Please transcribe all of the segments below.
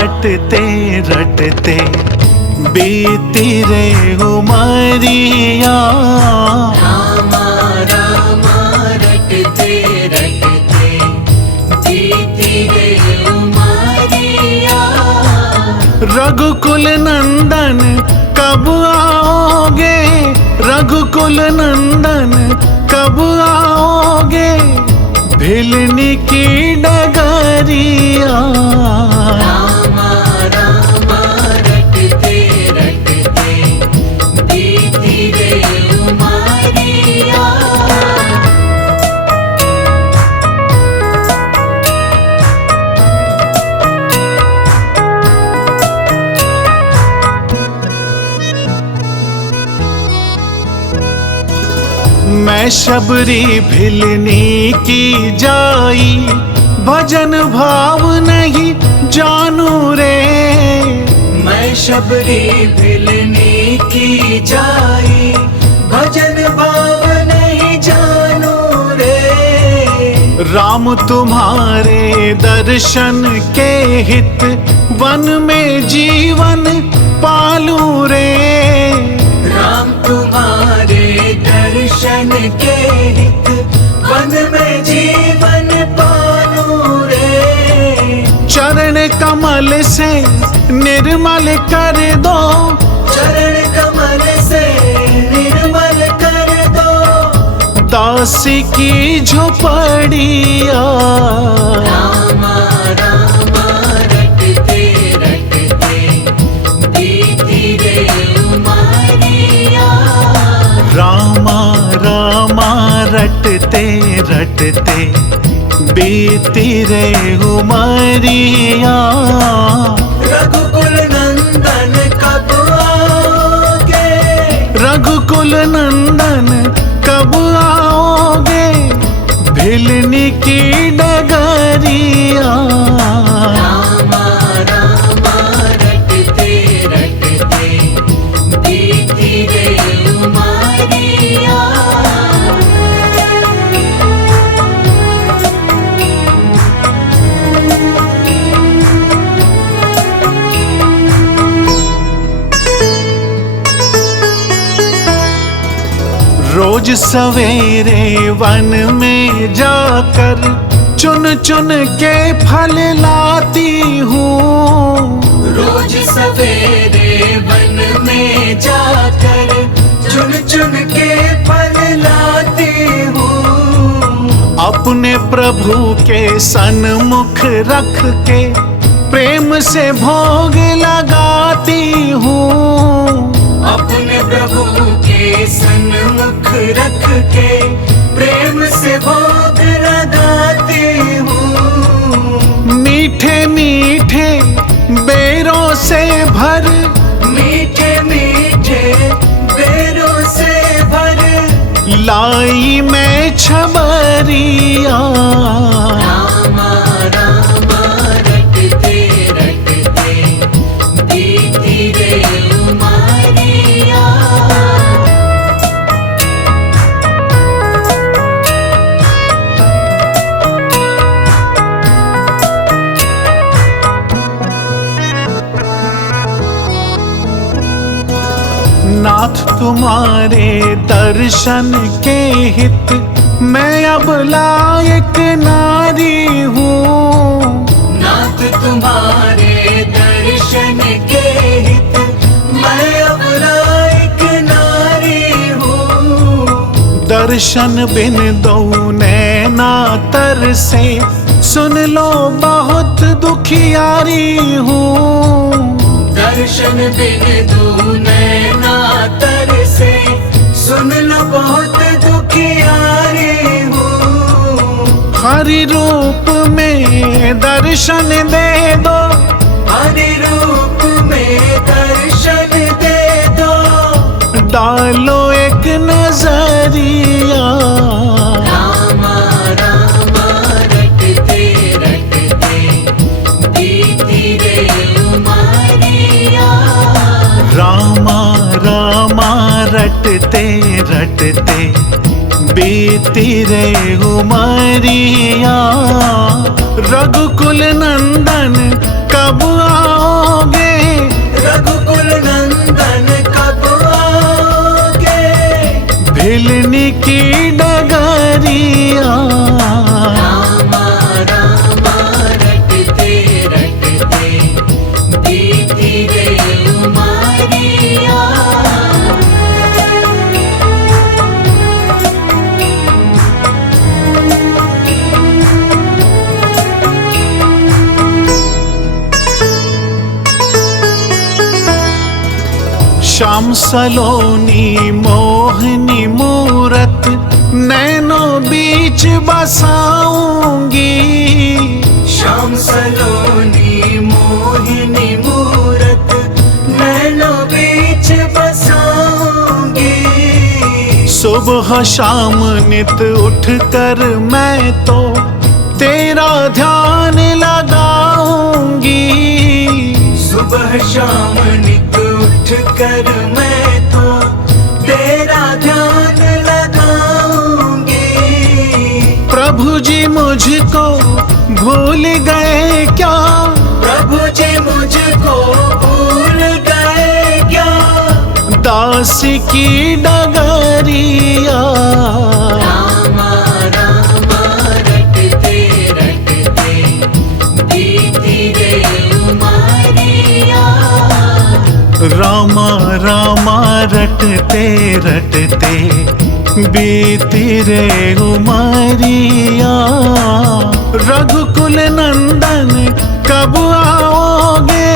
रटते रटते बीती रे उमरिया। रामा रामा रटते रटते बीती रे उमरिया। रघुकुल नंदन कब आओगे, रघुकुल नंदन कब आओगे, भिलनी की डगरिया। रामा रामा रटते रटते बीती रे उमरिया। मैं शबरी भिलनी की जाई, भजन भाव नहीं जानू रे। मैं शबरी भिलनी की जाई, भजन भाव नहीं जानू रे। राम तुम्हारे दर्शन के हित, वन में जीवन पालू रे। राम तुम्हारे दर्शन के हित, वन में जीवन पालू रे। चरण कमल से निर्मल कर दो, चरण कमल से निर्मल कर दो, दासी की झोपड़िया। रामा रामा रटते रटते बीती रे उमरिया। रामा रामा रटते रटते बीती रे उमरिया। रघुकुल नंदन कब आओगे, रघुकुल नंदन कब आओगे, भिलनी की डगरिया। रामा रामा रटते रटते बीती रे उमरिया। रोज सवेरे वन में जाकर चुन चुन के फल लाती हूँ। रोज सवेरे वन में जाकर चुन चुन के फल लाती हूँ। अपने प्रभु के सन्मुख रख के प्रेम से भोग लगाती हूँ। अपने प्रभु के सन्मुख रख के प्रेम से भोग लगाती हूँ। मीठे मीठे बेरों से भर, मीठे मीठे बेरों से भर, लाई मैं छबरिया। रामा रामा रटते रटते बीती रे उमरिया। नाथ तुम्हारे दर्शन के हित, मैं अब लायक नारी हूँ। नाथ तुम्हारे दर्शन के हित, मैं अब लायक नारी हूँ। दर्शन बिन दो नैना तर से, सुन लो बहुत दुखियारी हूँ। दर्शन बिन दो नैना तर से, सुन लो बहुत दुखियारी हूँ। हरि रूप में दर्शन दे दो, हरि रूप में दर्शन दे दो, डालो एक नजरिया। रामा रामा रटते रटते बीती रे उमरिया। रामा रामा रटते रटते बीती रे उमरिया। रघुकुल नंदन कब आओगे, रघुकुल नंदन कब आओगे। भिलनी की डगरिया। रामा रामा रटते रटते बीती रे उमरिया। श्याम सलोनी मोहनी मूरत नैनों बीच बसाऊंगी। श्याम सलोनी मोहिनी मूरत नैनों बीच बसाऊंगी। सुबह शाम नित उठ कर मैं तो तेरा ध्यान लगाऊंगी। सुबह शाम नित उठ कर मैं तो तेरा ध्यान लगाऊंगी। प्रभु जी मुझको भूल गए क्या, प्रभु जी मुझको भूल गए क्या। दास की डगरिया। रामा रामा रटते रटते बीती रे उमरिया। रामा रामा रटते रटते बीती रे उमरिया। रघुकुल नंदन कब आओगे,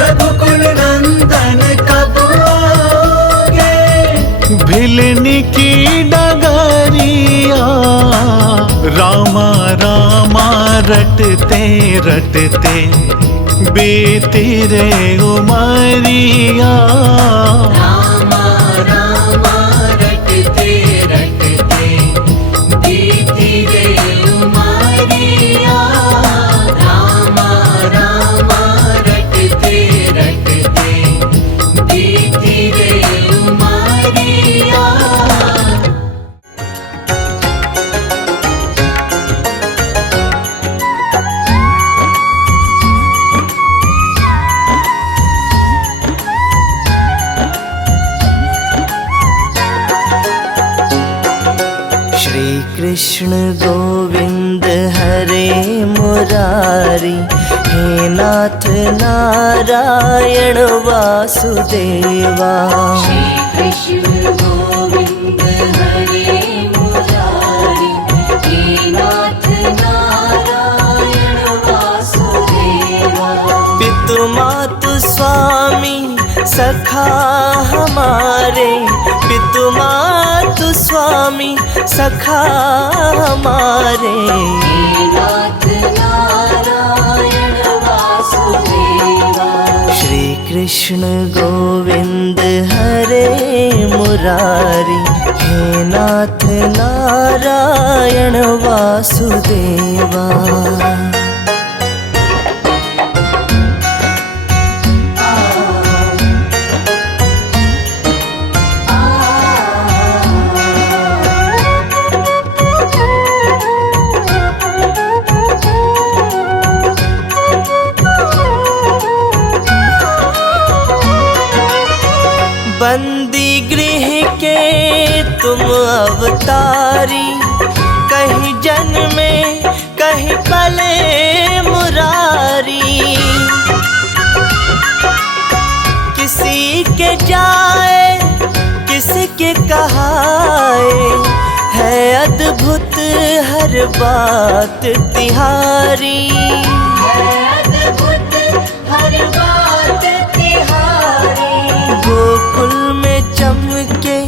रघुकुल नंदन कब आओगे। भिलनी की डगरिया। रामा रामा रटते रटते बीती रे उमरिया। रामा रामा रटते रटते बीती रे उमरिया। रामा रामा रटते रटते बीती रे उमरिया। श्री कृष्ण गोविंद हरे मुरारी। हे नाथ नारायण वासुदेवा। श्री कृष्ण गोविंद हरे मुरारी। हे नाथ नारायण वासुदेवा। पितु मातु स्वामी सखा हमारे। पितु मातु स्वामी सखा हमारे। हे नाथ नारायण वासुदेवा। श्री कृष्ण गोविंद हरे मुरारी। हे नाथ नारायण वासुदेवा। बंदी गृह के तुम अवतारी। कहीं जन्मे कहीं पले मुरारी। किसी के जाए किसी के कहाए। है अद्भुत हर बात तिहारी। अद्भुत हर बात तिहारी। गोकुल में चमके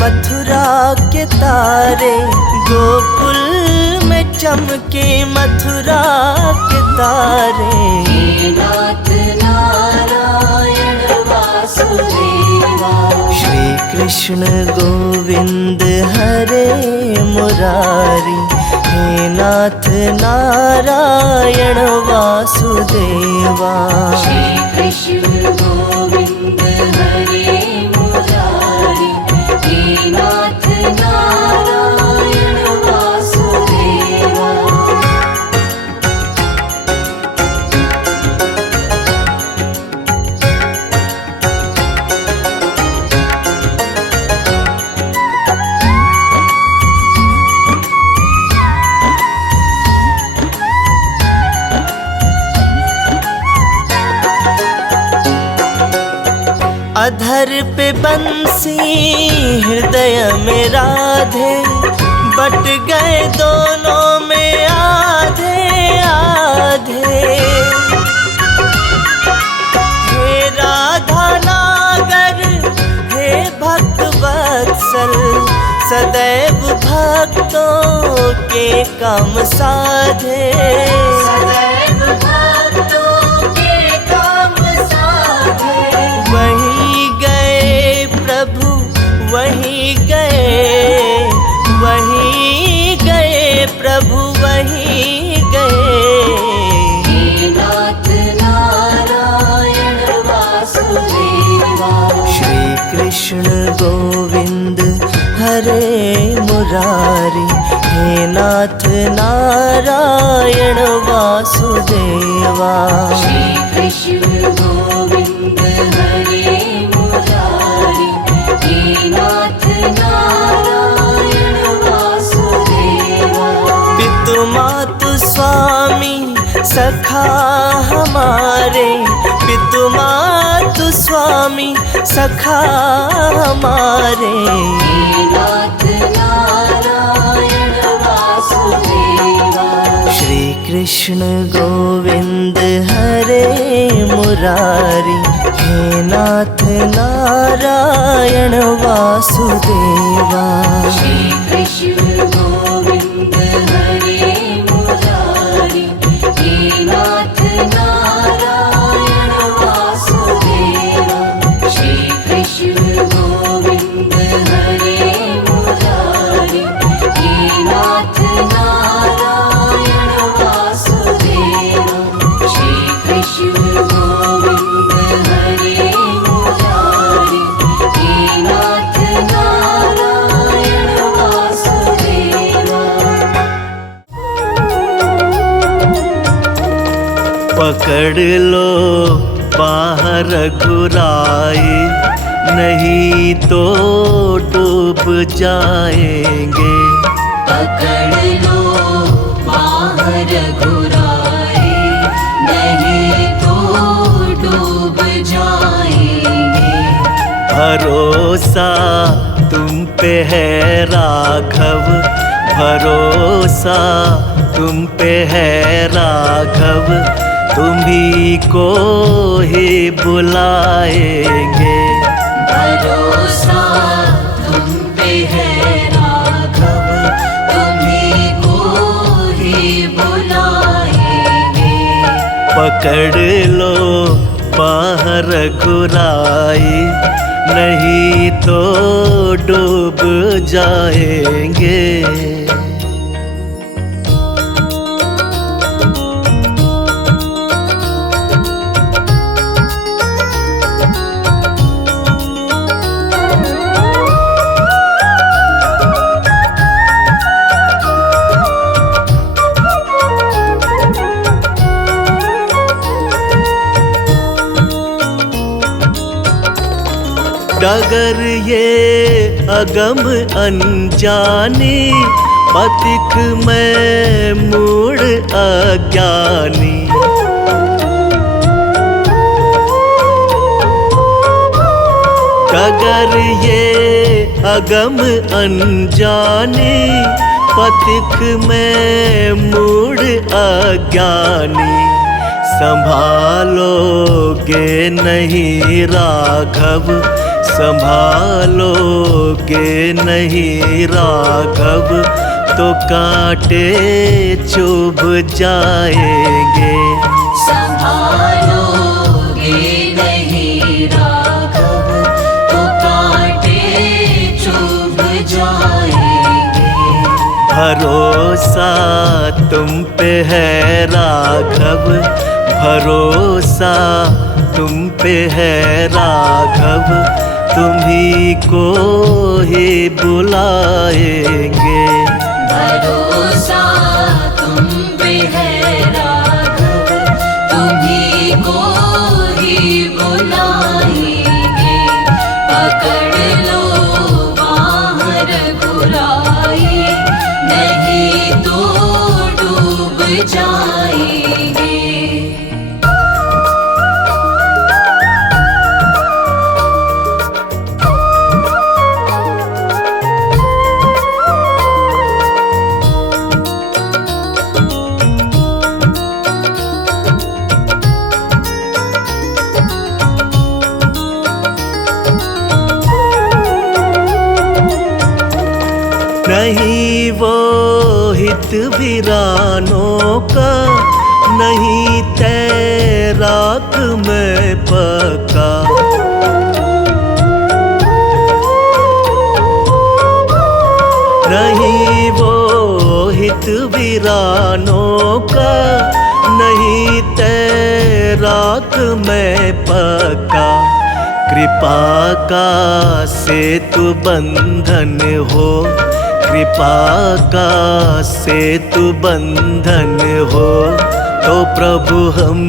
मथुरा के तारे। गोकुल में चमके मथुरा के तारे। हे नाथ नारायण वासुदेवा। श्री कृष्ण गोविंद हरे मुरारी। हे नाथ नारायण वासुदेवा। श्री कृष्ण गोविंद हरे मुरारी। अधर पे बंसी हृदय में राधे, बट गए दोनों में आधे आधे। हे राधा नागर हे भक्त वत्सल, सदैव भक्तों के काम साधे। सदैव भक्तों के काम साधे। वहीं गए प्रभु वहीं गए प्रभु वहीं गए। हे नाथ नारायण वासुदेवा। श्री कृष्ण गोविंद हरे मुरारी, हे नाथ नारायण वासुदेवा। श्री कृष्ण गोविंद हरे मुरारी, हे नाथ नारायण वासुदेवा। पितु मातु स्वामी सखा हमारे, पितु मातु स्वामी सखा हमारे। हे नाथ नारायण वासुदेवा। श्री कृष्ण गोविंद हरे मुरारी, हे नाथ नारायण वासुदेवा। श्री कृष्ण गोविंद हरे मुरारी, हे नाथ नारायण वासुदेवा। श्री कृष्ण गोविंद हरे मुरारी, हे नाथ नारायण वासुदेवा। श्री कृष्ण गोविंद हरे मुरारी, हे नाथ नारायण वासुदेवा। पकड़ लो बाहर घुराए, नहीं तो डूब जाएंगे। पकड़ लो बाहर घुराए, नहीं तो डूब जाएंगे। भरोसा तुम पे है राघव, भरोसा तुम पे है राघव, तुम्ही को ही बुलाएंगे। भरोसा तुम पे है राघव, तुम्हीं को ही बुलाएंगे। पकड़ लो बाहर घुराई, नहीं तो डूब जाएंगे। डगर ये अगम अनजानी, पथिक में मूढ़ अज्ञानी। डगर ये अगम अनजानी, पथिक में मूढ़ अज्ञानी। संभालोगे नहीं राघव, संभालोगे नहीं राघव, तो कांटे चुभ जाएंगे। संभालोगे नहीं राघव, तो कांटे चुभ जाएंगे। भरोसा तुम पे है राघव, भरोसा तुम पे है राघव, तुम्ही को ही बुलाएंगे। भरोसा तुम पे है राघव, तुम्हीं को ही बुलाएंगे। पकड़ लो बाहर घुराए, नहीं तो डूब जाएंगे। नहीं वो हित वीरानों का, नहीं तैराक में पक्का। नहीं वो हित वीरानों का, नहीं तैराक में पक्का। कृपा का सेतु बंधन हो, कृपा का सेतु बंधन हो, तो प्रभु हम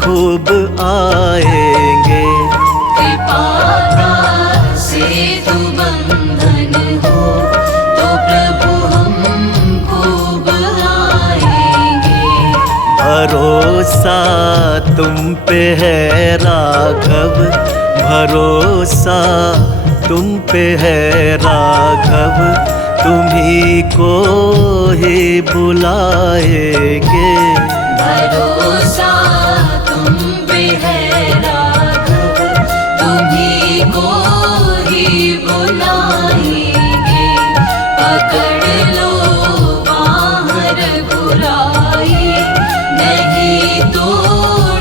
खूब आएंगे। कृपा का सेतु बंधन हो, तो प्रभु हम खूब आएंगे। भरोसा तुम पे है राघव, भरोसा तुम पे है राघव, तुम्ही को ही बुलाएंगे। भरोसा तुम पे है राघव, तुम्ही को ही बुलाएंगे। पकड़ लो बाह रघुराई, नहीं तो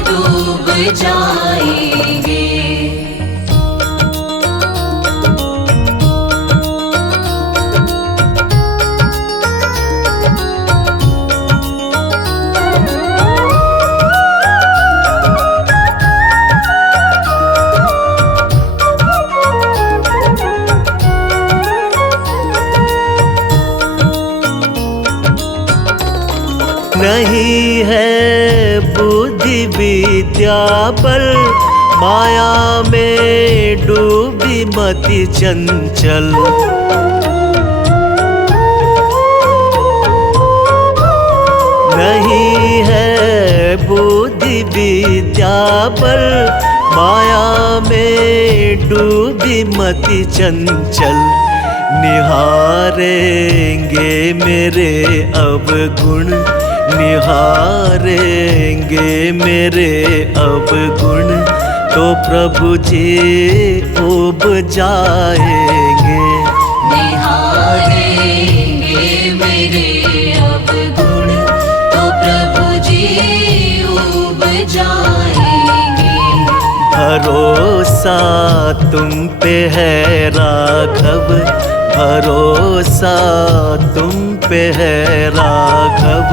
डूब जाएंगे। नहीं है बुद्धि विद्या बल, माया में डूबी मति चंचल। नहीं है बुद्धि विद्या बल, माया में डूबी मति चंचल। निहारेंगे मेरे अवगुण, निहारेंगे मेरे अवगुण, तो प्रभु जी उब जाएंगे। निहारेंगे मेरे अवगुण, तो प्रभु जी उब जाएंगे। भरोसा तुम पे है राघव, भरोसा तुम पे है राघव,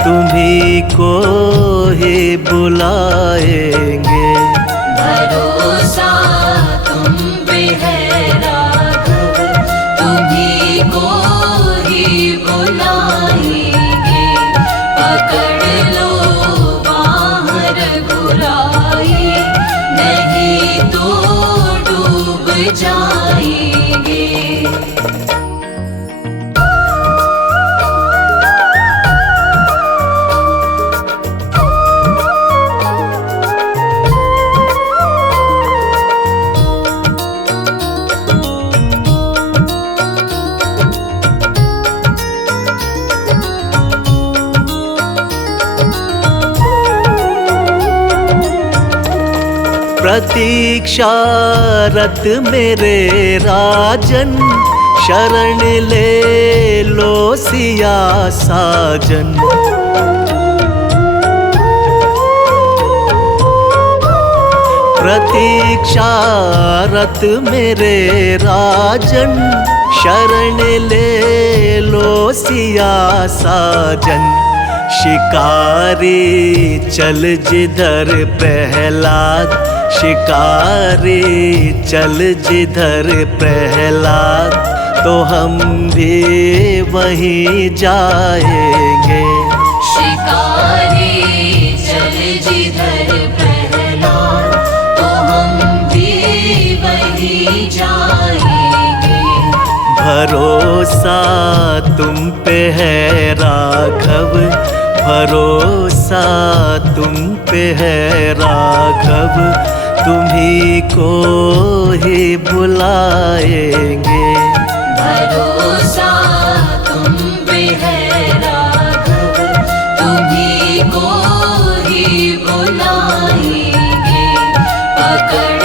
तुम्ही को ही बुलाएंगे। भरोसा तुम पे है राघव, तुम्ही को ही बुलाएंगे। पकड़ लो बाह रघुराई, नहीं तो डूब जाएंगे। प्रतीक्षारत मेरे राजन, शरण ले लो सिया साजन। प्रतीक्षारत मेरे राजन, शरण ले लो सिया साजन। शिकारी चल जिधर प्रहलाद, शिकारी चल जिधर प्रहलाद, तो हम भी वहीं जाएंगे। शिकारी चल जिधर प्रहलाद, तो हम भी वहीं जाएंगे। भरोसा तुम पे है राघव, भरोसा तुम पे है राघव, तुम्ही को ही बुलाएंगे। भरोसा तुम पे है राघव, तुम्ही को ही बुलाएंगे। पकड़